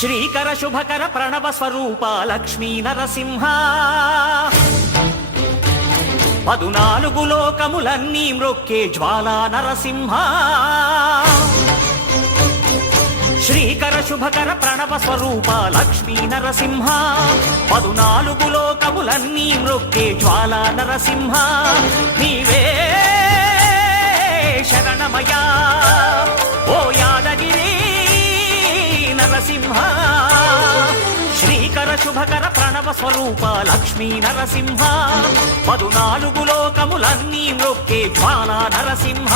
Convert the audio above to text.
శ్రీకర శుభకర ప్రణవ స్వరూప లక్ష్మీ నరసింహ 14 లోకములన్నీ మ్రొక్కే జ్వాలా నరసింహ శ్రీకర శుభకర ప్రణవ స్వరూప లక్ష్మీ నరసింహ 14 లోకములన్నీ మ్రొక్కే జ్వాలా నరసింహ నీవే శరణమయా ఓ యాదగిరి నరసింహ శ్రీకర శుభకర ప్రణవ స్వరూప లక్ష్మీ నరసింహ 14 లోకములన్నీ మ్రొక్కే జ్వాలా నరసింహ